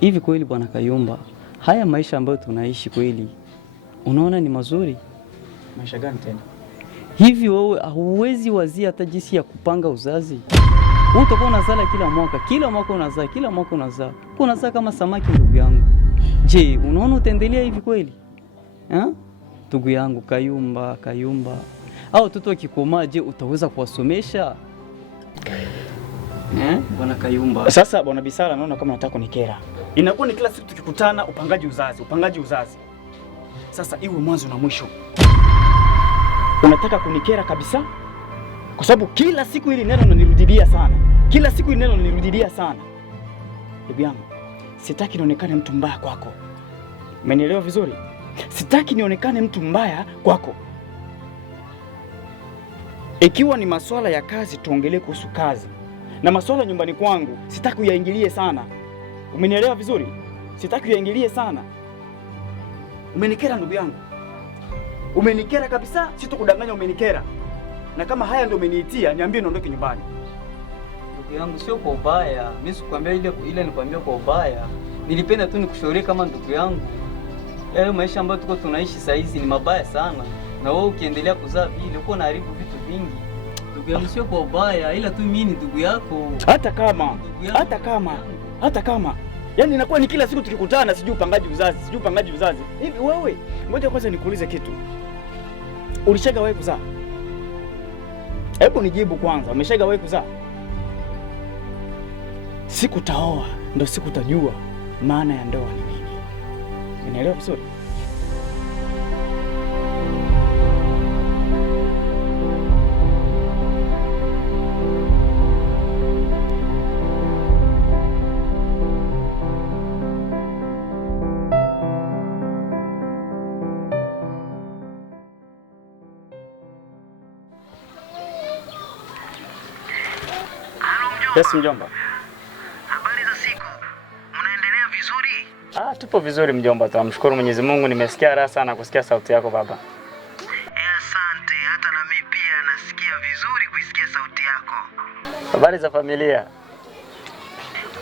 Hivi kweli Bwana Kayumba, haya maisha ambayo tunaishi kweli unaona ni mazuri? Maisha gani tena? Hivi wewe huwezi wazia hata jinsi ya kupanga uzazi? Wewe utakuwa unazala kila mwaka unazaa. Unazaa kama samaki ndugu yangu. Je, unaona utaendelea hivi kweli? Ndugu yangu Kayumba. Au watoto wakikomaa, je, utaweza kuwasomesha? Bwana Kayumba. Sasa Bwana Bisara, naona kama nataka kunikera. Inakuwa ni kila siku tukikutana upangaji uzazi. Sasa iwe mwanzo na mwisho. Unataka kunikera kabisa? Kwa sababu kila siku hili neno unanirudilia sana. Ndugu yangu, sitaki nionekane mtu mbaya kwako. Umenielewa vizuri? Sitaki nionekane mtu mbaya kwako. Ikiwa ni masuala ya kazi, tuongelee kuhusu kazi. Na masuala nyumbani kwangu sitaki uyaingilie sana. Umenielewa vizuri? Sitaki uyaingilie sana. Umenikera ndugu yangu. Umenikera kabisa, sitakudanganya, umenikera. Na kama haya ndio umeniitia, niambie niondoke nyumbani. Ndugu yangu, sio kwa ubaya. Mimi sikwambia ile nikwambia kwa ubaya. Nilipenda tu nikushauri kama ndugu yangu. Yale maisha ambayo tuko tunaishi sasa hizi ni mabaya sana. Na wewe ukiendelea kuzaa vile uko unaharibu vitu vingi. Ndugu yangu, sio kwa ubaya, ila tu mimi ni ndugu yako. Hata kama. Yaani inakuwa ni kila siku tukikutana sijui upangaji uzazi. Hivi wewe, ngoja kwanza nikuulize kitu. Ulishagawahi kuzaa? Hebu nijibu kwanza, umeshagawahi kuzaa? Siku utaoa ndio siku utajua maana ya ndoa ni nini. Unaelewa vizuri? Yes, mjomba. Habari za siku. Unaendelea vizuri? Tupo vizuri mjomba, tunamshukuru Mwenyezi Mungu. Nimesikia raha sana kusikia sauti yako baba. Asante, hata na mimi pia nasikia vizuri kuisikia sauti yako. Habari za familia?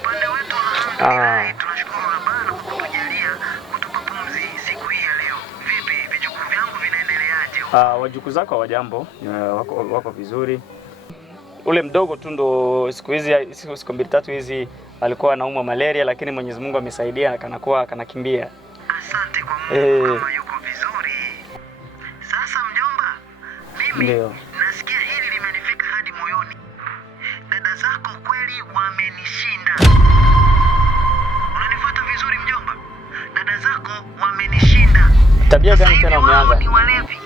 Upande wetu alhamdulillah, tunashukuru Bwana kwa kutujalia kutupa pumzi siku hii ya leo. Vipi, vijukuu vyangu vinaendeleaje? Wajukuu zako hawajambo, wako vizuri. Ule mdogo tu ndo siku 2-3 hizi alikuwa anaumwa malaria, lakini Mwenyezi Mungu amesaidia kanakimbia. Asante kwa Mungu kama yuko vizuri. Sasa mjomba, mimi nasikia hili limenifika hadi moyoni. Dada zako kweli wamenishinda. Unanifuata vizuri mjomba? Dada zako wamenishinda. Tabia gani tena umeanza? Ni walevi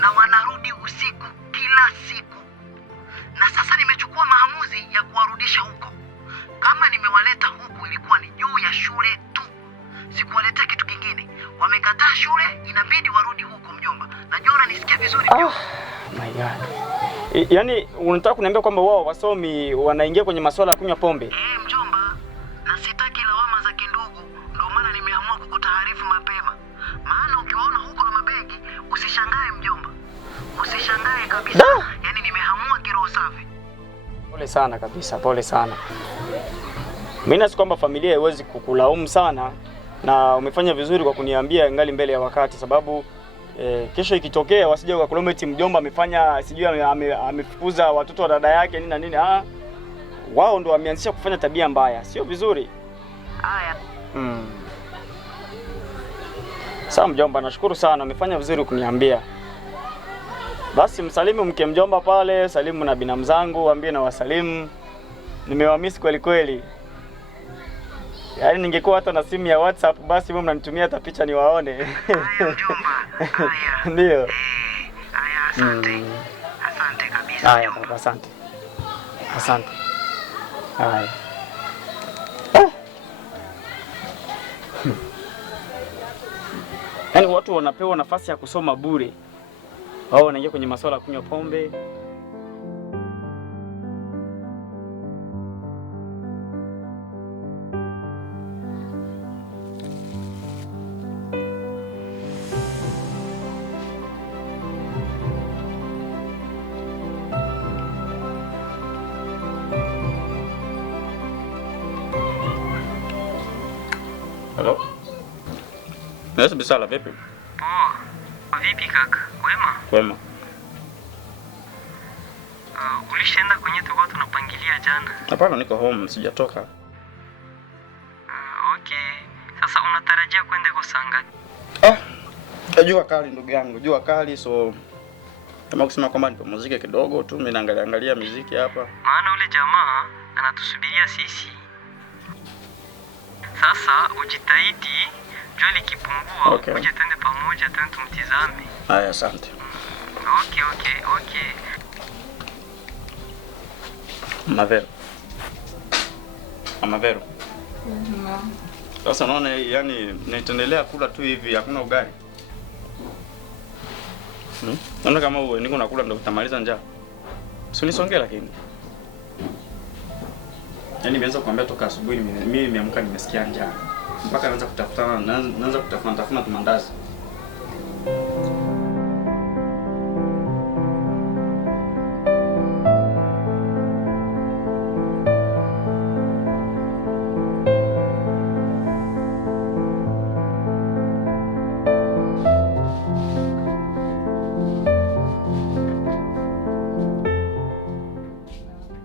na wanarudi usiku kila siku. Na sasa nimechukua maamuzi ya kuwarudisha huko. Kama nimewaleta huku ilikuwa ni juu ya shule tu. Sikuwaletea kitu kingine. Wamekataa shule, inabidi warudi huko mjomba. Najua unanisikia vizuri mjomba. My God. Yaani unataka kuniambia kwamba wao wasomi wanaingia kwenye masuala ya kunywa pombe? Mjomba. Na sitaki lawama za kindugu. Ndio maana nimeamua kukutaarifu mapema. Maana ukiwaona huko na mabegi, usishangae mjomba. Usishangae kabisa. Yaani nimeamua kiroho safi. Pole sana kabisa, pole sana. Mimi nasi kwamba familia haiwezi kukulaumu sana na umefanya vizuri kwa kuniambia ngali mbele ya wakati, sababu kesho ikitokea wasije wakakulometi mjomba amefanya sijui amefukuza watoto wa dada yake nini na nini. Wao ndo wameanzisha kufanya tabia mbaya, sio vizuri. Haya. Sawa mjomba, nashukuru sana, umefanya vizuri kuniambia. Basi msalimu mke mjomba pale, salimu na binamu zangu, waambie na wasalimu. Nimewamisi kweli kweli. Yaani ningekuwa hata na simu ya WhatsApp basi mimi mnanitumia hata picha niwaone. Haya mjomba. Haya. Ndio. Haya, asante. Asante kabisa. Haya, asante. Asante. Haya. Yaani watu wanapewa nafasi ya kusoma bure. Wao wanaingia kwenye masuala ya kunywa pombe. Hello? Yes, Bisala, vipi? Poa. Vipi kaka? Kwema? Kwema. Ulishaenda kwenye tulikuwa tunapangilia jana? Hapana, niko home, sijatoka. Okay. Sasa unatarajia kwenda kwa saa ngapi? Jua kali ndugu yangu, jua kali, so kama kusema kwamba nipumzike kidogo tu, mimi naangalia muziki hapa. Maana ule jamaa anatusubiria sisi. Sasa ujitahidi, jua likipungua, Okay. uje twende pamoja, twende tumtizame. Haya, asante. Okay. Mavero. Sasa unaona, yani nitaendelea kula tu hivi, hakuna ugali. Naona kama wewe niko nakula ndio utamaliza njaa. Si unisongee lakini. Yaani nimeanza kuambia toka asubuhi mimi nimeamka nimesikia njaa. Mpaka naanza kutafuna tumandazi.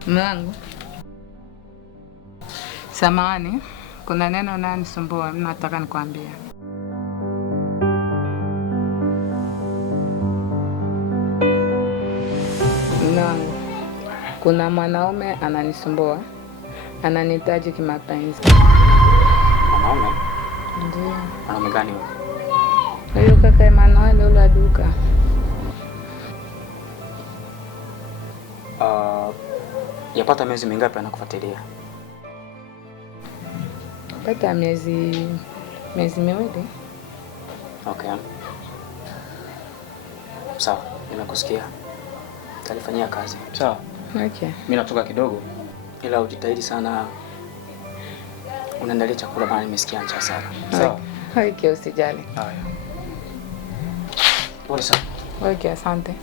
Mwanangu, samahani, kuna neno unanisumbua, nataka nikwambie. Mwanangu, kuna mwanaume ananisumbua, ananihitaji kimapenzi. Mwanaume? Ndio. Mwanaume gani huyo? Huyo kaka Emmanuel ule wa duka. Yapata miezi mingapi anakufuatilia? Pata miezi miwili. Okay. Sawa, nimekusikia. Talifanyia kazi. Sawa. Okay. Mimi natoka kidogo. Ila ujitahidi sana. Unaandalia chakula bana, nimesikia njaa sana. Sawa. Okay, usijali. Haya. Pole sana. Okay, asante.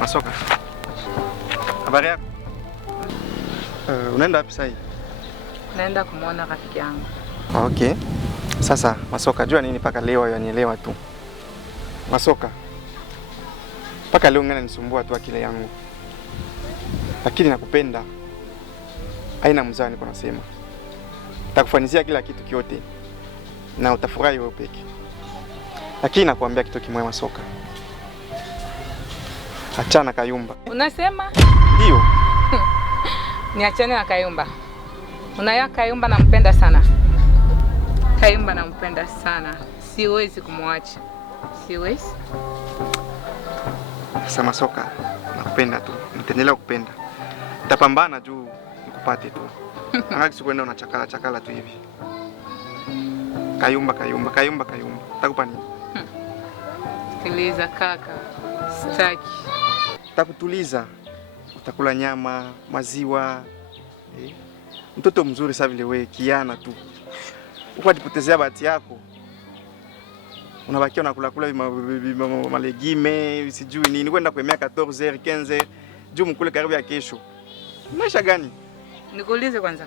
Masoka. Habari yako? Unaenda wapi sasa hivi? Naenda kumuona rafiki yangu. Okay. Sasa Masoka, jua nini paka leo yanielewa tu. Masoka. Paka leo ngana nisumbua tu akili yangu. Lakini nakupenda. Haina mzaa niko nasema. Nitakufanizia kila kitu kyote. Na utafurahi wewe peke. Lakini nakuambia kitu kimoja Masoka. Achana Kayumba. Unasema? Ndio. Niachane na Kayumba. Unaya Kayumba nampenda sana. Kayumba nampenda sana. Siwezi kumwacha. Siwezi. Sasa Masoka, nakupenda tu. Nitaendelea kukupenda. Nitapambana juu nikupate tu. Angaki sikwenda unachakala tu hivi. Kayumba. Utakupa nini? Sikiliza kaka. Sitaki. Takutuliza. Utakula nyama, maziwa. Mtoto mzuri sasa vile wewe, kiana tu. Ukajipotezea bahati yako. Unabakia unakula malegime, sijui nini, kwenda kuemea 14h, 15h, juu mkule karibu ya kesho. Maisha gani? Nikuulize kwanza.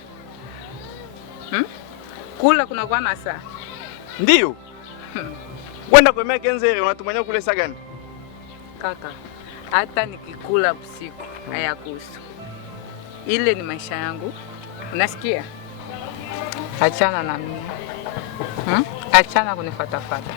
Kula kuna kwa na saa. Ndio. Kwenda kuemea 15h unatumania kule saa gani? Kaka, hata nikikula usiku hayakuhusu. Ile ni maisha yangu. Unasikia? Achana na mimi. Achana kunifatafata.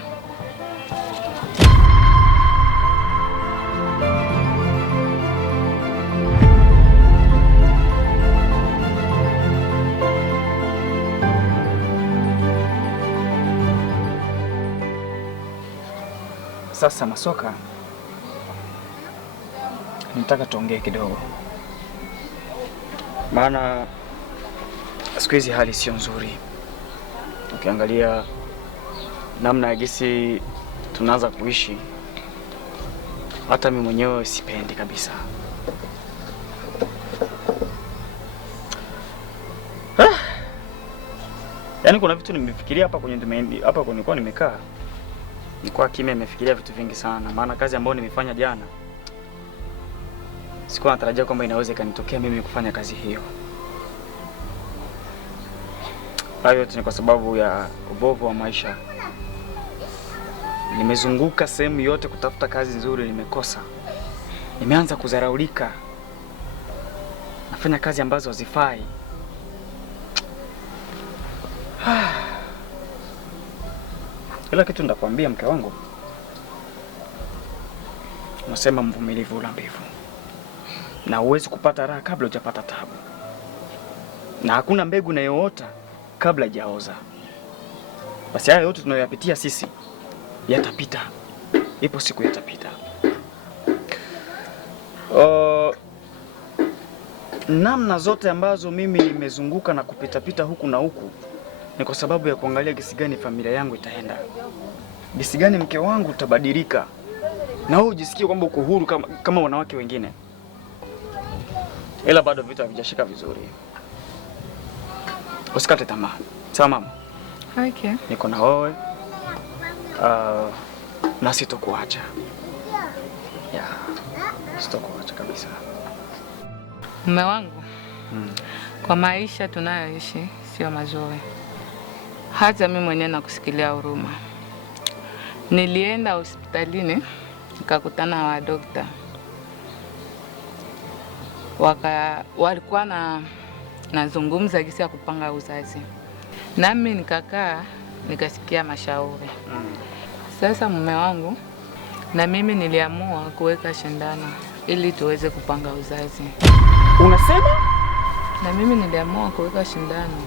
Sasa Masoka, nataka tuongee kidogo. Maana siku hizi hali sio nzuri. Ukiangalia namna ya gisi tunaanza kuishi, hata mimi mwenyewe sipendi kabisa. Yaani kuna vitu nimefikiria hapa kwenye nilikuwa nimekaa. Nilikuwa kimya, nimefikiria vitu vingi sana, maana kazi ambayo nimefanya jana sikuwa natarajia kwamba inaweza ikanitokea mimi kufanya kazi hiyo. Hayo yote ni kwa sababu ya ubovu wa maisha. Nimezunguka sehemu yote kutafuta kazi nzuri, nimekosa. Nimeanza kudharaulika. Nafanya kazi ambazo hazifai. Ila kitu ndakwambia mke wangu, unasema mvumilivu hula mbivu, na huwezi kupata raha kabla hujapata tabu, na hakuna mbegu inayoota kabla haijaoza. Basi haya yote tunayoyapitia sisi yatapita, ipo siku yatapita. Namna zote ambazo mimi nimezunguka na kupita huku na huku ni kwa sababu ya kuangalia gisi gani familia yangu itaenda, gisi gani mke wangu utabadilika, na wewe ujisikie kwamba uko huru kama wanawake wengine. Ila bado vitu havijashika vizuri. Usikate tamaa. Sawa mama? Okay. Niko na wewe. Na sitokuacha. Yeah. Sitokuacha kabisa. Mume wangu, kwa maisha tunayoishi sio mazuri. Hata mimi mwenyewe nakusikilia huruma. Nilienda hospitalini nikakutana na wadokta. Walikuwa nazungumza jinsi ya kupanga uzazi. Nami nikakaa nikasikia mashauri. Sasa mume wangu na mimi niliamua kuweka shindano ili tuweze kupanga uzazi. Unasema? Na mimi niliamua kuweka shindano